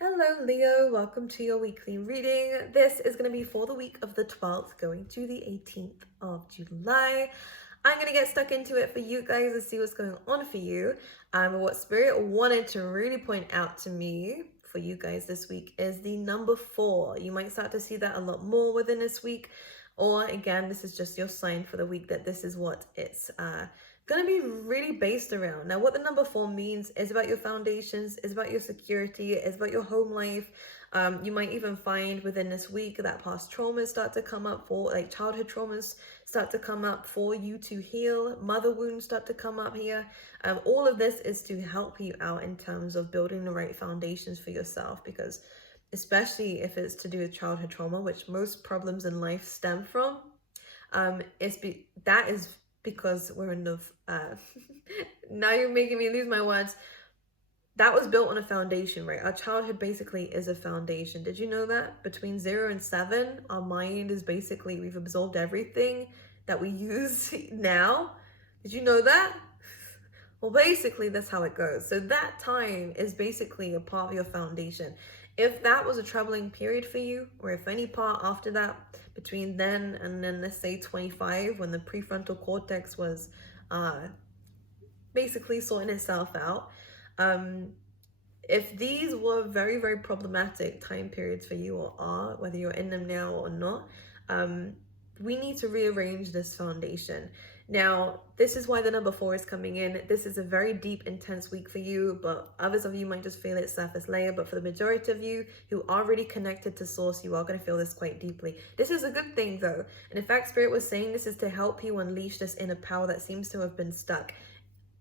Hello Leo, welcome to your weekly reading. This is going to be for the week of the 12th going to the 18th of July. I'm going to get stuck into it for you guys and see what's going on for you. What Spirit wanted to really point out to me for you guys this week is the number 4. You might start to see that a lot more within this week. Or again, this is just your sign for the week that this is what it's going to be really based around. Now, what the number 4 means is about your foundations, is about your security, is about your home life. You might even find within this week that past traumas start to come up for, like childhood traumas start to come up for you to heal. Mother wounds start to come up here. All of this is to help you out in terms of building the right foundations for yourself, because especially if it's to do with childhood trauma, which most problems in life stem from, that is because we're in the now you're making me lose my words. That was built on a foundation, right? Our childhood basically is a foundation. Did you know that between 0 and 7, our mind is basically, we've absorbed everything that we use now? Did you know that? Well, basically that's how it goes. So that time is basically a part of your foundation. If that was a troubling period for you, or if any part after that, between then and then, let's say 25, when the prefrontal cortex was basically sorting itself out, if these were very, very problematic time periods for you, or are, whether you're in them now or not, we need to rearrange this foundation. Now, this is why the number 4 is coming in. This is a very deep, intense week for you, but others of you might just feel it surface layer. But for the majority of you who are really connected to source, you are going to feel this quite deeply. This is a good thing though. And in fact, Spirit was saying this is to help you unleash this inner power that seems to have been stuck,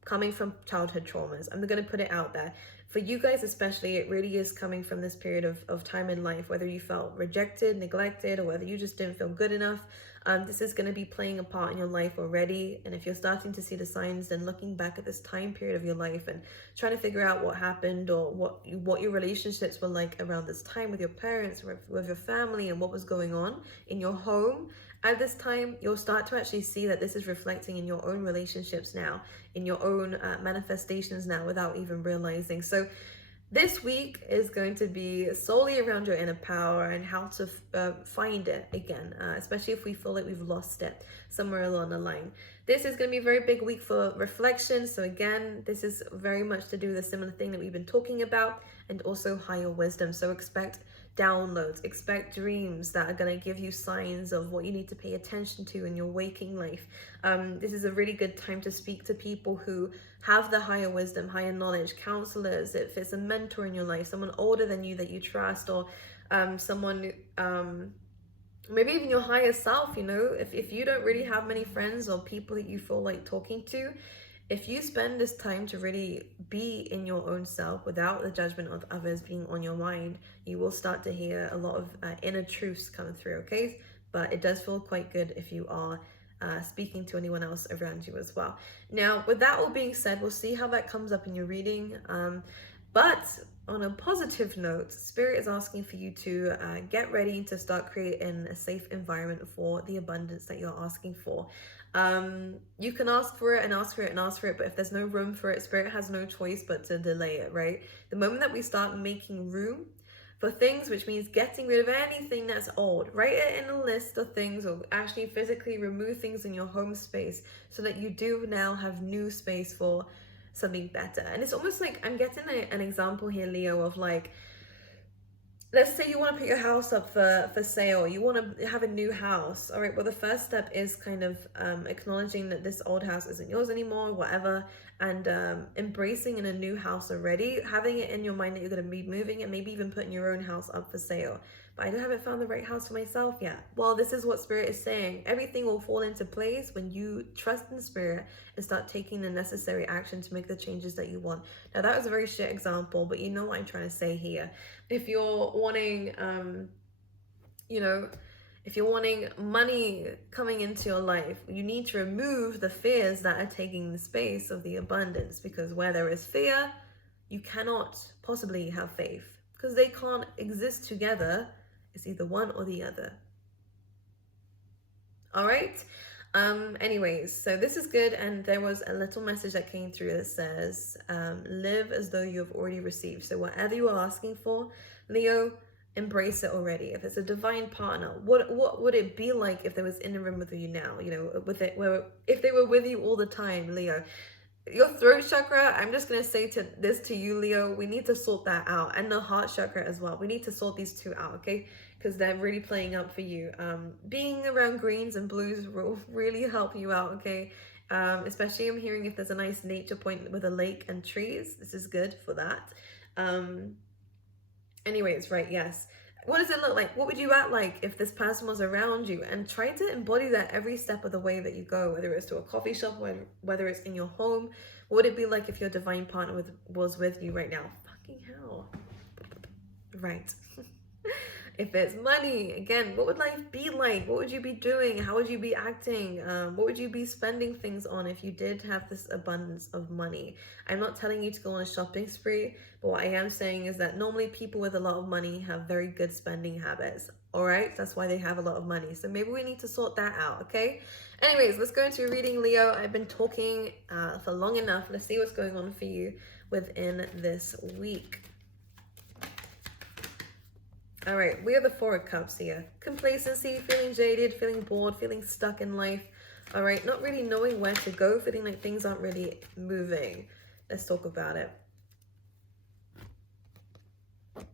coming from childhood traumas. I'm going to put it out there. For you guys especially, it really is coming from this period of time in life, whether you felt rejected, neglected, or whether you just didn't feel good enough. This is going to be playing a part in your life already. And if you're starting to see the signs, then looking back at this time period of your life and trying to figure out what happened, or what your relationships were like around this time with your parents, with your family, and what was going on in your home at this time, you'll start to actually see that this is reflecting in your own relationships now, in your own manifestations now, without even realizing. So this week is going to be solely around your inner power and how to find it again, especially if we feel like we've lost it somewhere along the line. This is going to be a very big week for reflection. So again, this is very much to do with a similar thing that we've been talking about, and also higher wisdom. So expect downloads, expect dreams that are going to give you signs of what you need to pay attention to in your waking life. This is a really good time to speak to people who have the higher wisdom, higher knowledge, counselors, if it's a mentor in your life, someone older than you that you trust, or someone, maybe even your higher self. You know, if you don't really have many friends or people that you feel like talking to, if you spend this time to really be in your own self without the judgment of others being on your mind, you will start to hear a lot of inner truths come through, okay? But it does feel quite good if you are speaking to anyone else around you as well. Now, with that all being said, we'll see how that comes up in your reading. But on a positive note, Spirit is asking for you to get ready to start creating a safe environment for the abundance that you're asking for. You can ask for it and ask for it and ask for it, but if there's no room for it, Spirit has no choice but to delay it, right? The moment that we start making room for things, which means getting rid of anything that's old, write it in a list of things, or actually physically remove things in your home space so that you do now have new space for something better. And it's almost like, I'm getting an example here, Leo, of like, let's say you want to put your house up for sale, you want to have a new house. All right, well, the first step is kind of acknowledging that this old house isn't yours anymore, whatever, and embracing in a new house already, having it in your mind that you're going to be moving, and maybe even putting your own house up for sale. But I haven't found the right house for myself yet. Well, this is what Spirit is saying. Everything will fall into place when you trust in Spirit and start taking the necessary action to make the changes that you want. Now, that was a very shit example, but you know what I'm trying to say here. If you're wanting, if you're wanting money coming into your life, you need to remove the fears that are taking the space of the abundance, because where there is fear, you cannot possibly have faith, because they can't exist together. It's either one or the other. All right. Anyways, so this is good, and there was a little message that came through that says, live as though you have already received. So whatever you are asking for, Leo, embrace it already. If it's a divine partner, what would it be like if they was in the room with you now? You know, with it, where if they were with you all the time, Leo. Your throat chakra, I'm just gonna say this to you, Leo, we need to sort that out. And the heart chakra as well. We need to sort these two out, okay? Because they're really playing up for you. Being around greens and blues will really help you out, okay? Especially I'm hearing if there's a nice nature point with a lake and trees. This is good for that. Anyways, right, yes. What does it look like? What would you act like if this person was around you? And try to embody that every step of the way that you go, whether it's to a coffee shop, whether it's in your home. What would it be like if your divine partner was with you right now? Fucking hell. Right. If it's money, again, what would life be like? What would you be doing? How would you be acting? What would you be spending things on if you did have this abundance of money? I'm not telling you to go on a shopping spree, but what I am saying is that normally people with a lot of money have very good spending habits. All right, that's why they have a lot of money. So maybe we need to sort that out, okay? Anyways, let's go into your reading, Leo. I've been talking for long enough. Let's see what's going on for you within this week. All right, we are the Four of Cups here. Complacency, feeling jaded, feeling bored, feeling stuck in life. All right, not really knowing where to go, feeling like things aren't really moving. Let's talk about it. I'm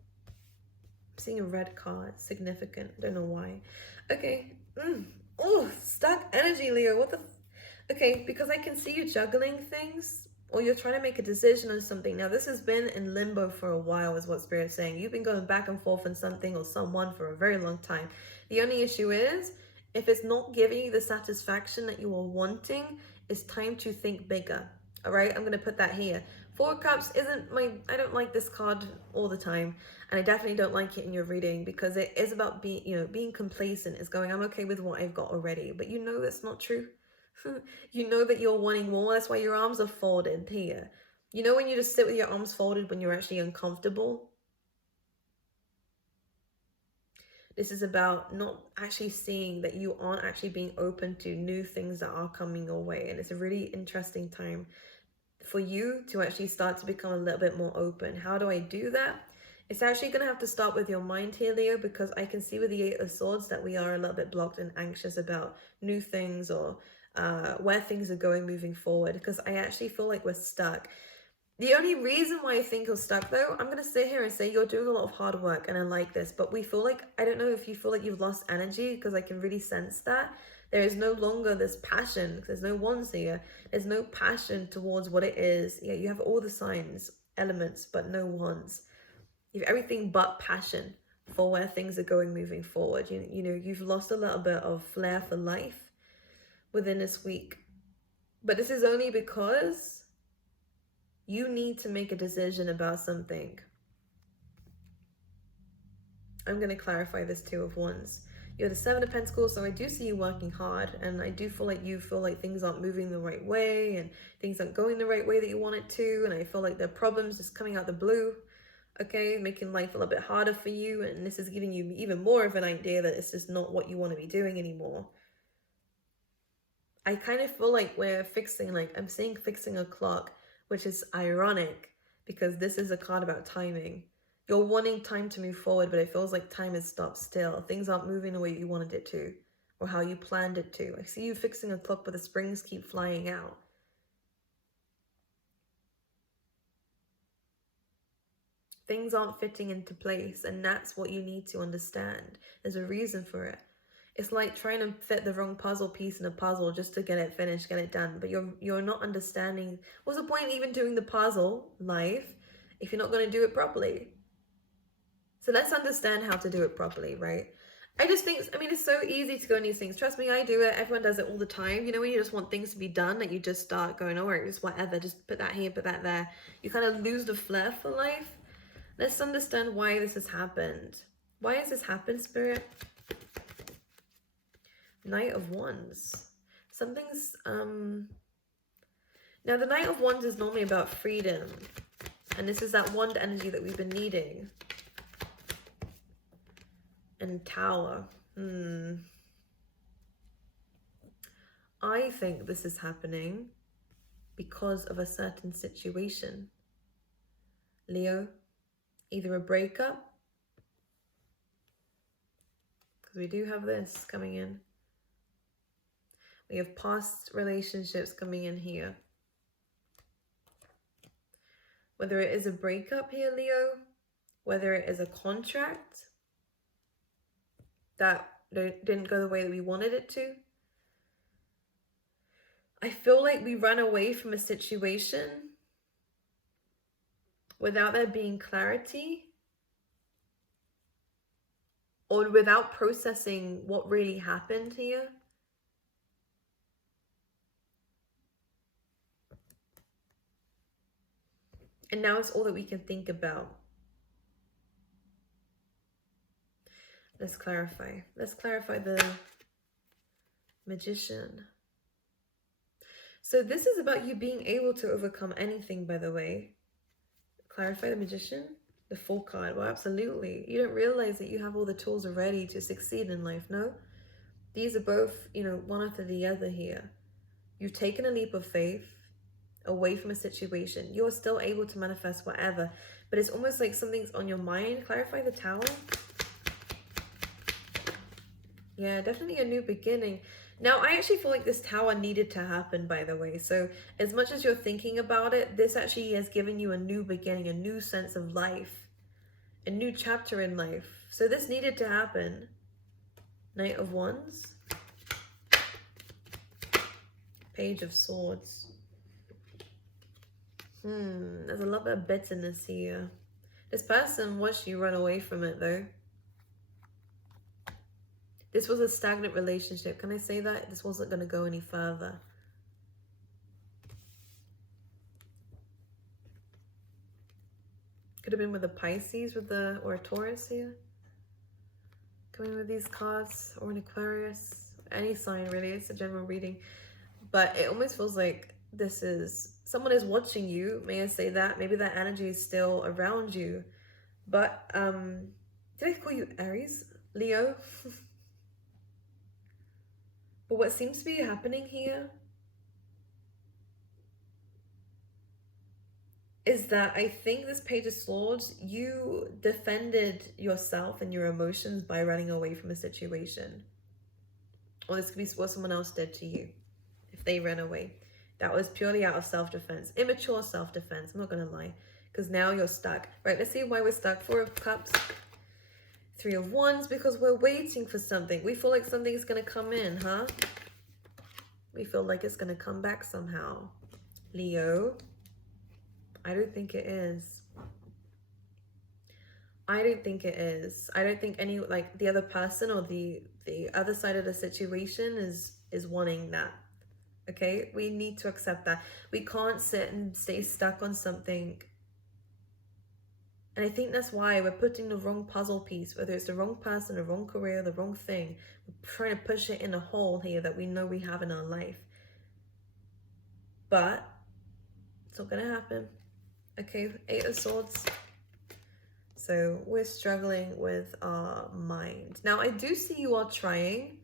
seeing a red card, significant. I don't know why. Okay. Oh, stuck energy, Leo. What the? Okay, because I can see you juggling things, or you're trying to make a decision on something. Now, this has been in limbo for a while, is what Spirit's saying. You've been going back and forth on something or someone for a very long time. The only issue is, if it's not giving you the satisfaction that you are wanting, it's time to think bigger. All right, I'm going to put that here. Four of Cups isn't I don't like this card all the time. And I definitely don't like it in your reading, because it is about being complacent. It's going, I'm okay with what I've got already. But you know that's not true. You know that you're wanting more. That's why your arms are folded here. You know when you just sit with your arms folded when you're actually uncomfortable? This is about not actually seeing that you aren't actually being open to new things that are coming your way. And it's a really interesting time for you to actually start to become a little bit more open. How do I do that? It's actually going to have to start with your mind here, Leo, because I can see with the Eight of Swords that we are a little bit blocked and anxious about new things, or where things are going moving forward, because I actually feel like we're stuck. The only reason why I think you're stuck, though, I'm going to sit here and say you're doing a lot of hard work, and I like this, but we feel like, I don't know if you feel like you've lost energy, because I can really sense that. There is no longer this passion. There's no wands here. There's no passion towards what it is. Yeah, you have all the signs, elements, but no wands. You have everything but passion for where things are going moving forward. You know, you've lost a little bit of flair for life within this week. But this is only because you need to make a decision about something. I'm going to clarify this Two of Wands. You're the Seven of Pentacles, so I do see you working hard, and I do feel like you feel like things aren't moving the right way, and things aren't going the right way that you want it to, and I feel like there are problems just coming out the blue, okay, making life a little bit harder for you, and this is giving you even more of an idea that it's just not what you want to be doing anymore. I kind of feel like we're fixing, like I'm saying fixing a clock, which is ironic because this is a card about timing. You're wanting time to move forward, but it feels like time has stopped still. Things aren't moving the way you wanted it to, or how you planned it to. I see you fixing a clock, but the springs keep flying out. Things aren't fitting into place, and that's what you need to understand. There's a reason for it. It's like trying to fit the wrong puzzle piece in a puzzle just to get it finished, get it done. But you're not understanding. What's the point even doing the puzzle, life, if you're not going to do it properly? So let's understand how to do it properly, right? I just think, I mean, it's so easy to go on these things. Trust me, I do it. Everyone does it all the time. You know, when you just want things to be done, like you just start going, oh, just whatever, just put that here, put that there. You kind of lose the flair for life. Let's understand why this has happened. Why has this happened, Spirit? Knight of Wands. Something's, now the Knight of Wands is normally about freedom. And this is that wand energy that we've been needing. And Tower. I think this is happening because of a certain situation. Leo, either a breakup, because we do have this coming in. We have past relationships coming in here. Whether it is a breakup here, Leo, whether it is a contract that didn't go the way that we wanted it to. I feel like we run away from a situation without there being clarity, or without processing what really happened here. And now it's all that we can think about. Let's clarify. Let's clarify the Magician. So this is about you being able to overcome anything, by the way. Clarify the Magician. The Fool card. Well, absolutely. You don't realize that you have all the tools already to succeed in life, no? These are both, one after the other here. You've taken a leap of faith away from a situation. You're still able to manifest whatever, but it's almost like something's on your mind. Clarify the Tower. Yeah, definitely a new beginning. Now, I actually feel like this Tower needed to happen, by the way. So as much as you're thinking about it, this actually has given you a new beginning, a new sense of life, a new chapter in life. So this needed to happen. Knight of Wands. Page of Swords. There's a lot of bitterness here. This person watched you run away from it, though. This was a stagnant relationship. Can I say that? This wasn't going to go any further. Could have been with a Pisces or a Taurus here. Coming with these cards, or an Aquarius. Any sign, really. It's a general reading. But it almost feels like someone is watching you. May I say that? Maybe that energy is still around you. But, did I call you Aries? Leo? But what seems to be happening here is that I think this Page of Swords, you defended yourself and your emotions by running away from a situation. Or this could be what someone else did to you if they ran away. That was purely out of self-defense. Immature self-defense, I'm not going to lie. Because now you're stuck. Right, let's see why we're stuck. Four of Cups. Three of Wands, because we're waiting for something. We feel like something's going to come in, huh? We feel like it's going to come back somehow. Leo, I don't think it is. I don't think it is. I don't think the other person or the other side of the situation is wanting that. Okay? We need to accept that. We can't sit and stay stuck on something. And I think that's why we're putting the wrong puzzle piece, whether it's the wrong person, the wrong career, the wrong thing. We're trying to push it in a hole here that we know we have in our life. But it's not going to happen. Okay, Eight of Swords. So we're struggling with our mind. Now, I do see you are trying.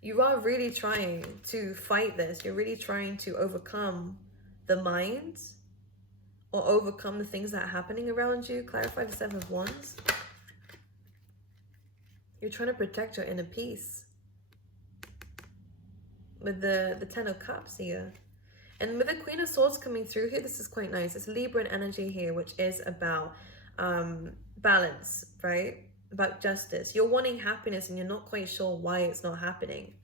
You are really trying to fight this. You're really trying to overcome the mind. Or overcome the things that are happening around you. Clarify the Seven of Wands. You're trying to protect your inner peace. With the Ten of Cups here. And with the Queen of Swords coming through here, this is quite nice. It's Libra energy here, which is about balance, right? About justice. You're wanting happiness and you're not quite sure why it's not happening.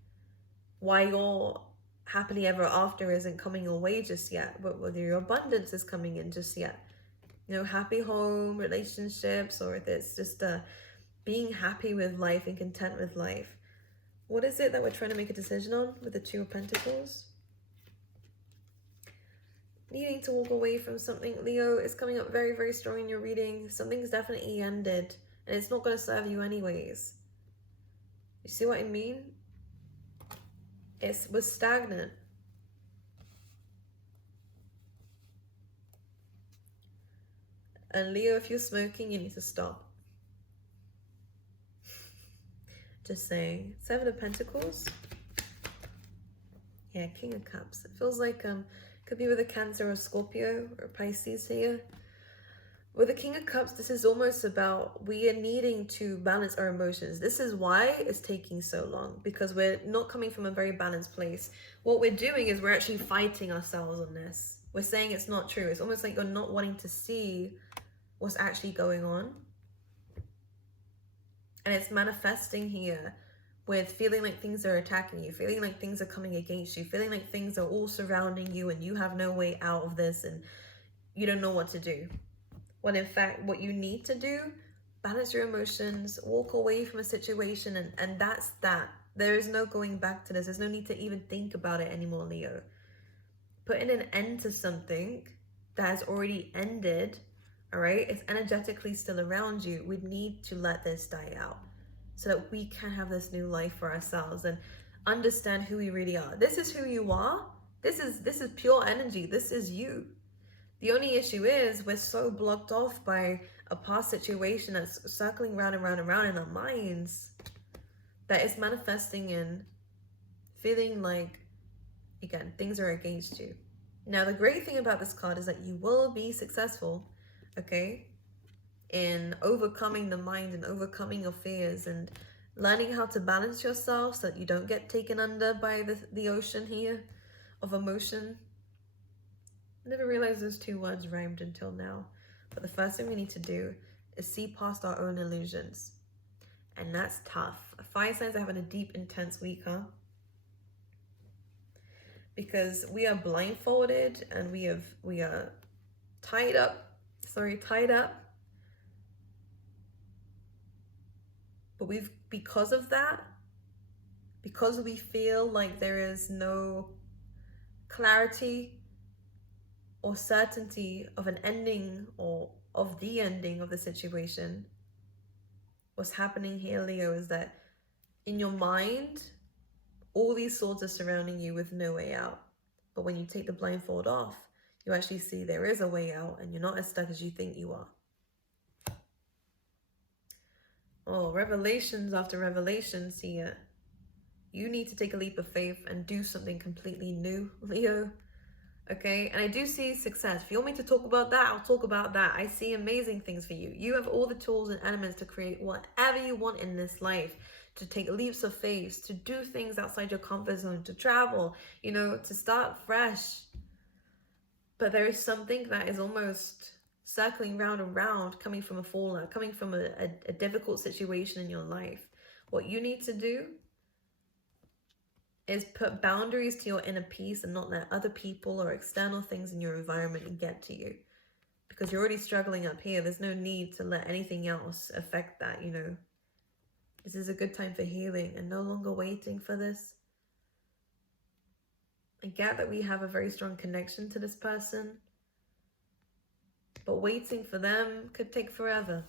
Why your happily ever after isn't coming your way just yet, but whether your abundance is coming in just yet. Happy home, relationships, or this just being happy with life and content with life. What is it that we're trying to make a decision on with the Two of Pentacles? Needing to walk away from something. Leo, is coming up very, very strong in your reading. Something's definitely ended, and it's not going to serve you anyways. You see what I mean? It was stagnant. And Leo, if you're smoking, you need to stop. Just saying. Seven of Pentacles. Yeah, King of Cups. It feels like could be with a Cancer or Scorpio or Pisces here. With the King of Cups, this is almost about we are needing to balance our emotions. This is why it's taking so long, because we're not coming from a very balanced place. What we're doing is we're actually fighting ourselves on this. We're saying it's not true. It's almost like you're not wanting to see what's actually going on. And it's manifesting here with feeling like things are attacking you, feeling like things are coming against you, feeling like things are all surrounding you and you have no way out of this and you don't know what to do. When in fact, what you need to do, balance your emotions, walk away from a situation, and that's that. There is no going back to this. There's no need to even think about it anymore, Leo. Putting an end to something that has already ended, all right? It's energetically still around you. We need to let this die out so that we can have this new life for ourselves and understand who we really are. This is who you are. This is pure energy. This is you. The only issue is we're so blocked off by a past situation that's circling round and round and round in our minds that it's manifesting in feeling like, again, things are against you. Now, the great thing about this card is that you will be successful, okay, in overcoming the mind and overcoming your fears and learning how to balance yourself so that you don't get taken under by the ocean here of emotion. I never realized those two words rhymed until now. But the first thing we need to do is see past our own illusions. And that's tough. Fire signs are having a deep, intense week, huh? Because we are blindfolded and we are tied up. But because of that, because we feel like there is no clarity or certainty of an ending or of the ending of the situation, what's happening here, Leo, is that in your mind, all these swords are surrounding you with no way out. But when you take the blindfold off, you actually see there is a way out and you're not as stuck as you think you are. Oh, revelations after revelations here. You need to take a leap of faith and do something completely new, Leo. Okay, and I do see success. If you want me to talk about that, I'll talk about that. I see amazing things for you. You have all the tools and elements to create whatever you want in this life, to take leaps of faith, to do things outside your comfort zone, to travel, you know, to start fresh. But there is something that is almost circling round and round, coming from a fallout, coming from a difficult situation in your life. What you need to do is put boundaries to your inner peace and not let other people or external things in your environment get to you. Because you're already struggling up here. There's no need to let anything else affect that, you know. This is a good time for healing and no longer waiting for this. I get that we have a very strong connection to this person, but waiting for them could take forever.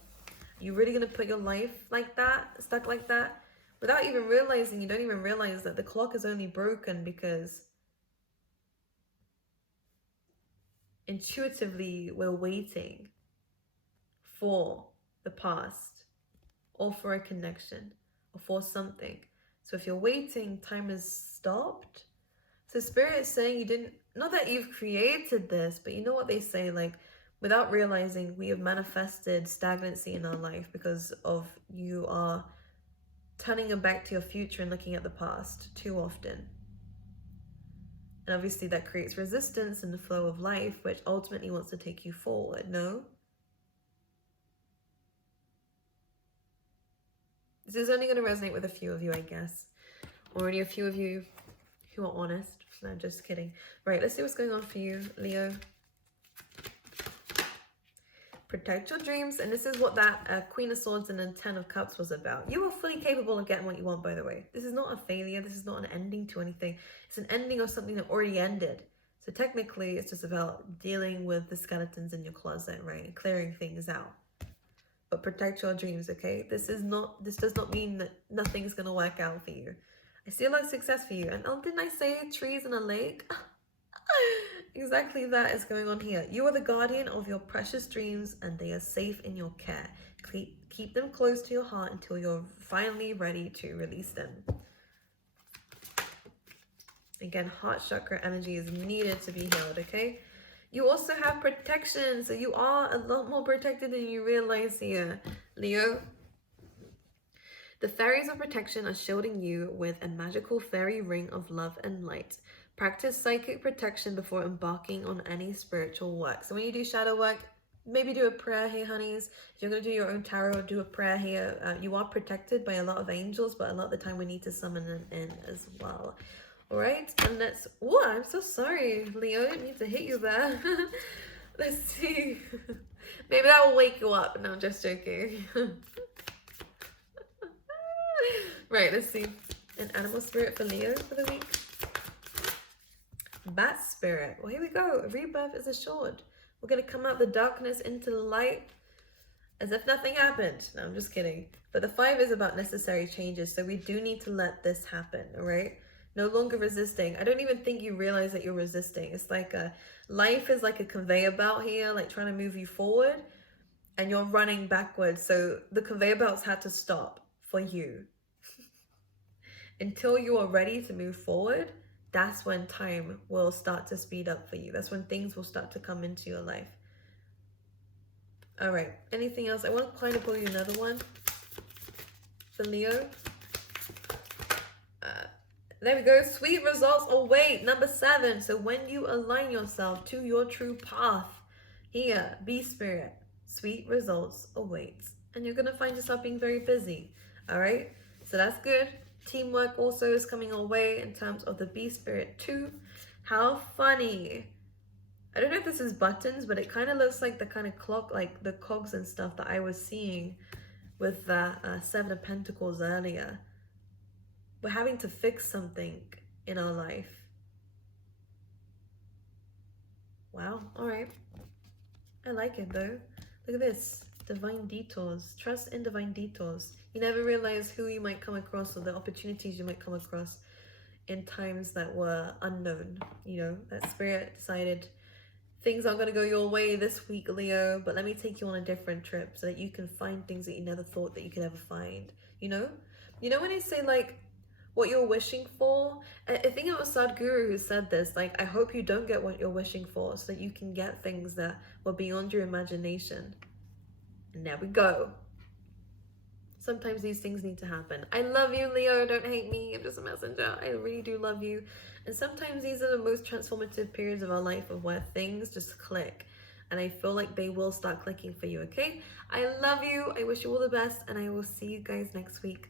You're really going to put your life like that, stuck like that? Without even realizing, you don't even realize that the clock is only broken because intuitively we're waiting for the past or for a connection or for something. So if you're waiting, time has stopped. So Spirit is saying you didn't, not that you've created this, but you know what they say, like without realizing we have manifested stagnancy in our life because of you are turning your back to your future and looking at the past too often. And obviously that creates resistance in the flow of life, which ultimately wants to take you forward, no? This is only going to resonate with a few of you, I guess. Or only a few of you who are honest. No, I'm just kidding. Right, let's see what's going on for you, Leo. Protect your dreams. And this is what that Queen of Swords and then 10 of Cups was about. You are fully capable of getting what you want, by the way. This is not a failure. This is not an ending to anything. It's an ending of something that already ended. So technically, it's just about dealing with the skeletons in your closet, right? And clearing things out. But protect your dreams, okay? This does not mean that nothing's going to work out for you. I see a lot of success for you. And oh, didn't I say trees and a lake? Exactly that is going on here. You are the guardian of your precious dreams and they are safe in your care. Keep them close to your heart until you're finally ready to release them. Again, heart chakra energy is needed to be healed, okay? You also have protection, so you are a lot more protected than you realize here, Leo. The fairies of protection are shielding you with a magical fairy ring of love and light. Practice psychic protection before embarking on any spiritual work. So when you do shadow work, maybe do a prayer here, honeys. If you're going to do your own tarot, do a prayer here. You are protected by a lot of angels, but a lot of the time we need to summon them in as well. All right, and let's... Oh, I'm so sorry, Leo. I didn't need to hit you there. Let's see. Maybe that will wake you up. No, I'm just joking. Right, let's see. An animal spirit for Leo for the week. Bat spirit. Well, here we go. Rebirth is assured. We're going to come out the darkness into the light as if nothing happened. No, I'm just kidding. But the 5 is about necessary changes, so we do need to let this happen, all right? No longer resisting. I don't even think you realize that you're resisting. It's like life is like a conveyor belt here, like trying to move you forward, and you're running backwards. So the conveyor belts had to stop for you. Until you are ready to move forward, that's when time will start to speed up for you. That's when things will start to come into your life. All right, anything else? I want to pull you another one for Leo. There we go. Sweet results await. Number 7. So when you align yourself to your true path, here, Bee Spirit, sweet results await. And you're going to find yourself being very busy. All right, so that's good. Teamwork also is coming our way in terms of the Bee Spirit too. How funny. I don't know if this is buttons, but it kind of looks like the kind of clock, like the cogs and stuff that I was seeing with the 7 of Pentacles earlier. We're having to fix something in our life. Wow, all right. I like it though. Look at this. Divine detours. Trust in divine detours. You never realize who you might come across or the opportunities you might come across in times that were unknown. You know, that spirit decided things aren't going to go your way this week, Leo, but let me take you on a different trip so that you can find things that you never thought that you could ever find. You know when they say like what you're wishing for, I think it was Sadhguru who said this, like, I hope you don't get what you're wishing for so that you can get things that were beyond your imagination. And there we go. Sometimes these things need to happen. I love you, Leo. Don't hate me. I'm just a messenger. I really do love you. And sometimes these are the most transformative periods of our life of where things just click. And I feel like they will start clicking for you, okay? I love you. I wish you all the best. And I will see you guys next week.